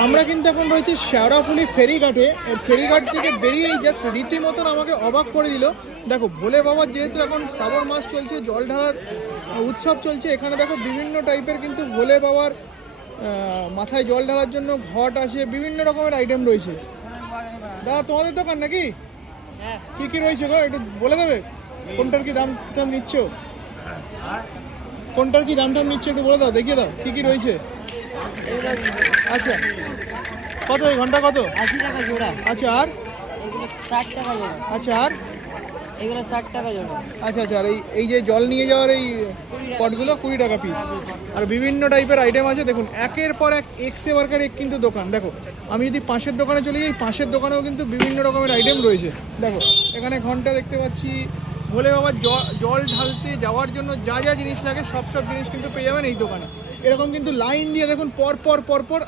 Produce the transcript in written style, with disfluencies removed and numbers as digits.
আমরা কিন্তু এখন রয়েছে শেওড়াফুলি ফেরিঘাটে। ফেরিঘাট থেকে বেরিয়েই জাস্ট রীতিমতন আমাকে অবাক করে দিল। দেখো ভোলে বাবার যেহেতু এখন শ্রাবণ মাস চলছে, জল ঢালার উৎসব চলছে, এখানে দেখো বিভিন্ন টাইপের কিন্তু ভোলে বাবার মাথায় জল ঢালার জন্য ঘট আছে, বিভিন্ন রকমের আইটেম রয়েছে। দাদা তোমাদের দোকান নাকি? কি কি রয়েছে গো একটু বলে দেবে? কোনটার কি দাম টাম নিচ্ছ? কোনটার কি দাম টাম নিচ্ছ একটু বলে দাও, দেখিয়ে দাও কি কি রয়েছে। আচ্ছা কত এই ঘন্টা কত? 80 টাকা জোড়া। আচ্ছা আর এগুলো 60 টাকা জোড়া। আচ্ছা আর এগুলো 60 টাকা জোড়া। আচ্ছা আচ্ছা আর এই যে জল নিয়ে যাওয়ার এই পটগুলো 20 টাকা পিস। আর বিভিন্ন টাইপের আইটেম আছে দেখুন, একের পর এক এক্সে ওয়ার্কার এক কিন্তু দোকান। দেখো আমি যদি পাশের দোকানে চলে যাই, পাশের দোকানেও কিন্তু বিভিন্ন রকমের আইটেম রয়েছে। দেখো এখানে ঘন্টা দেখতে পাচ্ছি। ভোলে বাবার জল ঢালতে যাওয়ার জন্য যা যা জিনিস লাগে সব জিনিস কিন্তু পেয়ে যাবেন এই দোকানে। এরকম কিন্তু লাইন দিয়ে দেখুন পর পর